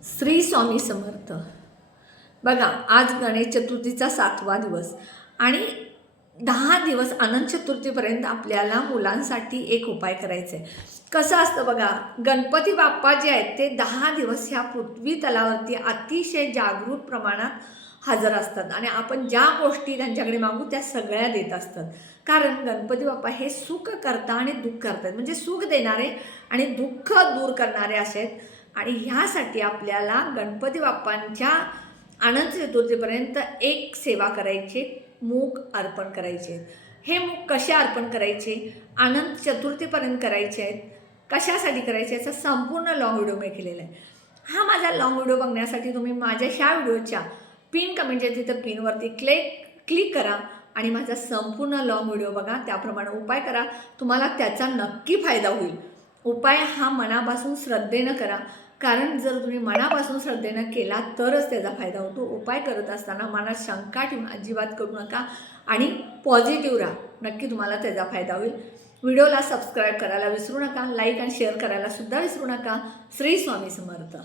श्री स्वामी समर्थ। बघा, आज गणेश चतुर्थीचा 7वा दिवस आणि 10 दिवस अनंत चतुर्थीपर्यंत आपल्याला मुलांसाठी एक उपाय करायचा आहे। कसं असतं बघा, गणपती बाप्पा जे आहेत ते 10 दिवस ह्या पृथ्वी तलावरती अतिशय जागृत प्रमाणात हजर असतात आणि आपण ज्या गोष्टी त्यांच्याकडे मागू त्या सगळ्या देत असतात। कारण गणपती बाप्पा हे सुख करता आणि दुःख करतात, म्हणजे सुख देणारे आणि दुःख दूर करणारे असे आहेत। आणि ह्यासाठी आपल्याला गणपती बाप्पांच्या अनंत चतुर्थीपर्यंत एक सेवा करायची, मूग अर्पण करायचे। हे मूग कसे अर्पण करायचे, अनंत चतुर्थीपर्यंत करायचे आहेत, कशासाठी करायचे याचा संपूर्ण लॉंग व्हिडिओ मी केलेला आहे। हा माझा लॉंग व्हिडिओ बघण्यासाठी तुम्ही माझ्या ह्या व्हिडिओच्या पिन कमेंटच्या तिथं पिनवरती क्लिक करा आणि माझा संपूर्ण लॉंग व्हिडिओ बघा, त्याप्रमाणे उपाय करा, तुम्हाला त्याचा नक्की फायदा होईल। उपाय हा मनापासून श्रद्धेनं करा, कारण जर तुम्ही मनापासून श्रद्धेनं केला तरच त्याचा फायदा होतो। उपाय करत असताना मनात शंका ठेवून अजिबात करू नका आणि पॉझिटिव्ह राहा, नक्की तुम्हाला त्याचा फायदा होईल। व्हिडिओला सबस्क्राईब करायला विसरू नका, लाईक आणि शेअर करायला सुद्धा विसरू नका। श्री स्वामी समर्थ।